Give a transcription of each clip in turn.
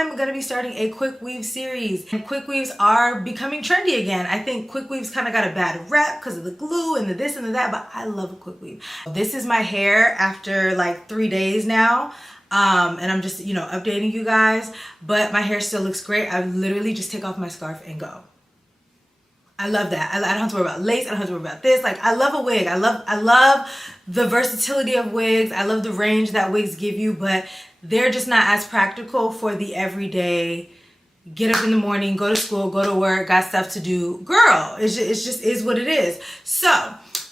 I'm gonna be starting a quick weave series. And quick weaves are becoming trendy again. I think quick weaves kind of got a bad rep because of the glue and the this and the that, but I love a quick weave. This is my hair after like 3 days now. And I'm just, you know, updating you guys, but my hair still looks great. I literally just take off my scarf and go. I love that. I don't have to worry about lace. I don't have to worry about this. Like, I love a wig. I love the versatility of wigs. I love the range that wigs give you, but they're just not as practical for the everyday, get up in the morning, go to school, go to work, got stuff to do. Girl, it just is what it is. So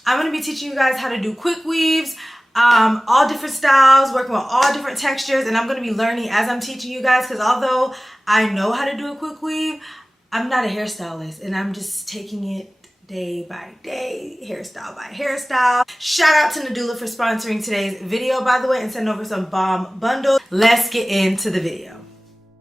I'm going to be teaching you guys how to do quick weaves, all different styles, working with all different textures, and I'm going to be learning as I'm teaching you guys, because although I know how to do a quick weave, I'm not a hairstylist, and I'm just taking it day by day, hairstyle by hairstyle. Shout out to Nadula for sponsoring today's video, by the way, and sending over some bomb bundles. Let's get into the video.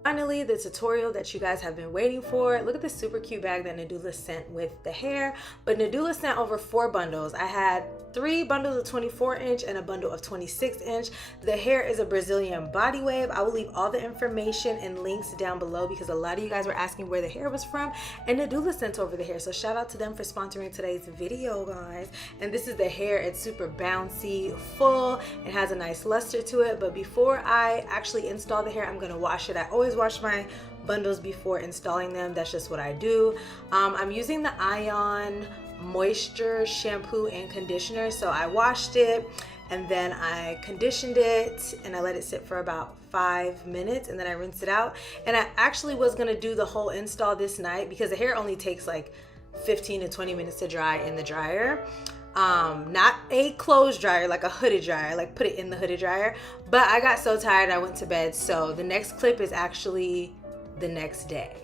Finally, the tutorial that you guys have been waiting for. Look at this super cute bag that Nadula sent with the hair, but Nadula sent over 4 bundles. I had 3 bundles of 24-inch and a bundle of 26-inch. The hair is a Brazilian body wave. I will leave all the information and links down below because a lot of you guys were asking where the hair was from, and Nadula sent over the hair. So shout out to them for sponsoring today's video, guys. And this is the hair. It's super bouncy, full. It has a nice luster to it. But before I actually install the hair, I'm gonna wash it. I always wash my bundles before installing them. That's just what I do. I'm using the Ion moisture shampoo and conditioner. So I washed it and then I conditioned it and I let it sit for about 5 minutes and then I rinsed it out. And I actually was gonna do the whole install this night because the hair only takes like 15 to 20 minutes to dry in the dryer. Not a clothes dryer, like a hooded dryer, like put it in the hooded dryer. But I got so tired I went to bed. So the next clip is actually the next day.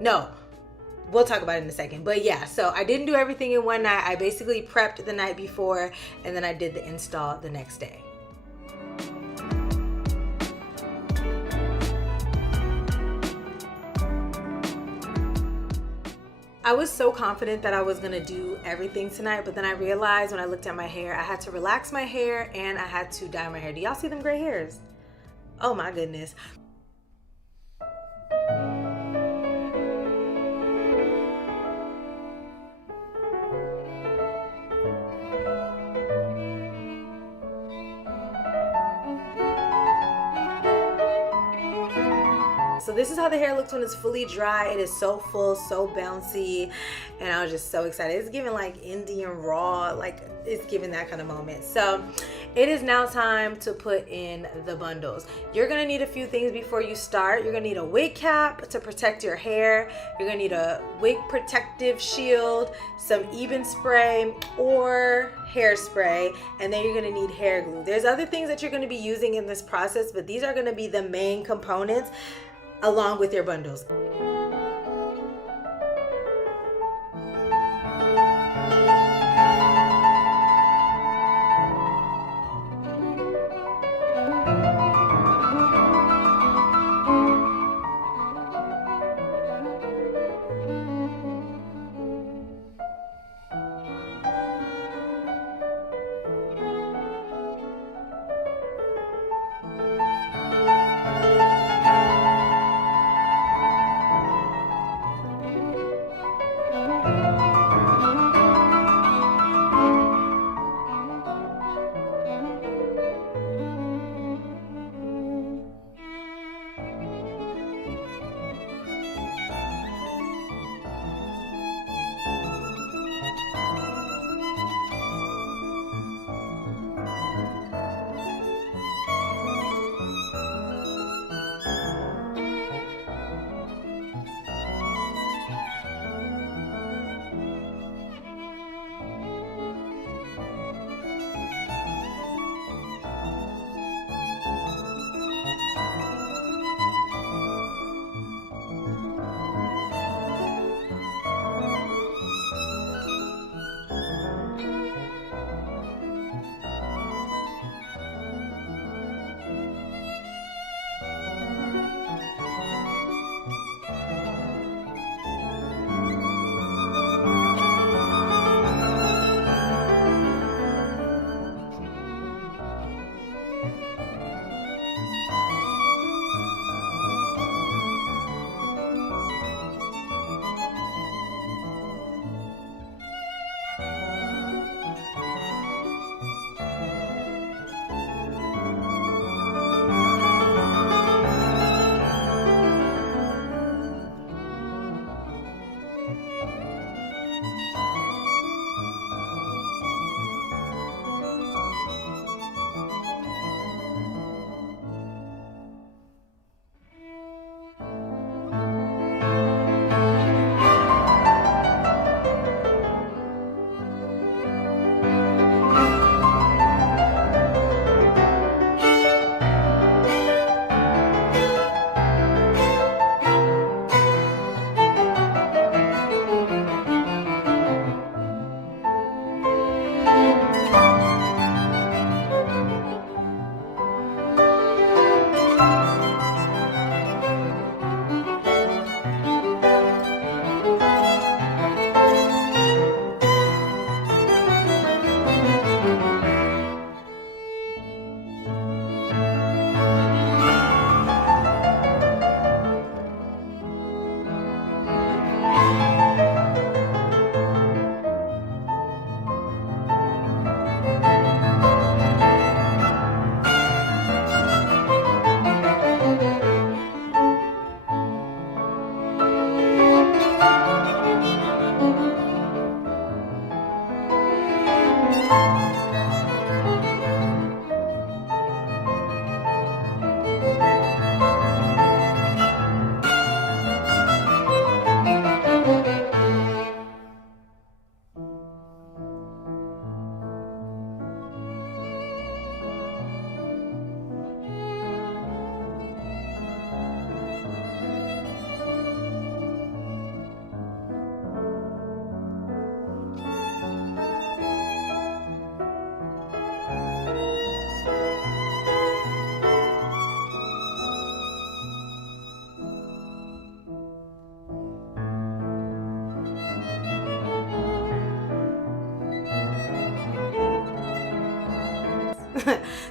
No, we'll talk about it in a second. But yeah, so I didn't do everything in one night. I basically prepped the night before and then I did the install the next day. I was so confident that I was gonna do everything tonight, but then I realized when I looked at my hair, I had to relax my hair and I had to dye my hair. Do y'all see them gray hairs? Oh my goodness. So this is how the hair looks when it's fully dry. It is so full, so bouncy, and I was just so excited. It's giving like Indian raw, like it's giving that kind of moment. So it is now time to put in the bundles. You're gonna need a few things before you start. You're gonna need a wig cap to protect your hair. You're gonna need a wig protective shield, some Eben spray or hairspray, and then you're gonna need hair glue. There's other things that you're gonna be using in this process, but these are gonna be the main components along with your bundles.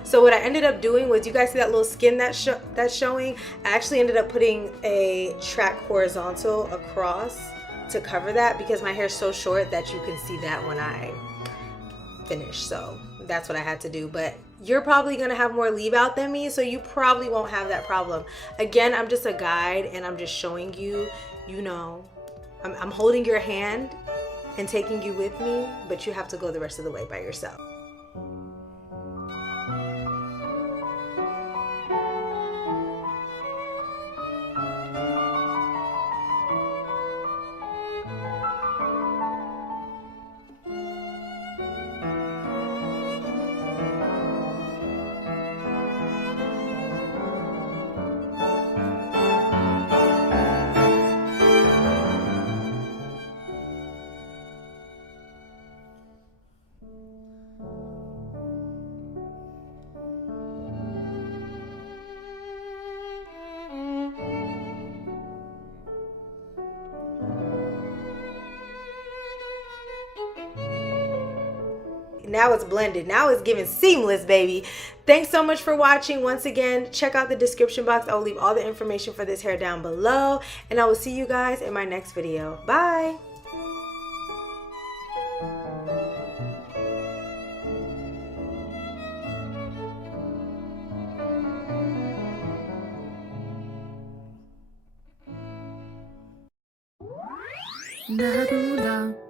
So what I ended up doing was, you guys see that little skin that's showing? I actually ended up putting a track horizontal across to cover that, because my hair is so short that you can see that when I finish. So that's what I had to do. But you're probably gonna have more leave out than me, so you probably won't have that problem. Again, I'm just a guide and I'm just showing you, you know, I'm holding your hand and taking you with me, but you have to go the rest of the way by yourself. Now it's blended. Now it's giving seamless, baby. Thanks so much for watching. Once again, check out the description box. I will leave all the information for this hair down below, and I will see you guys in my next video. Bye. Nadula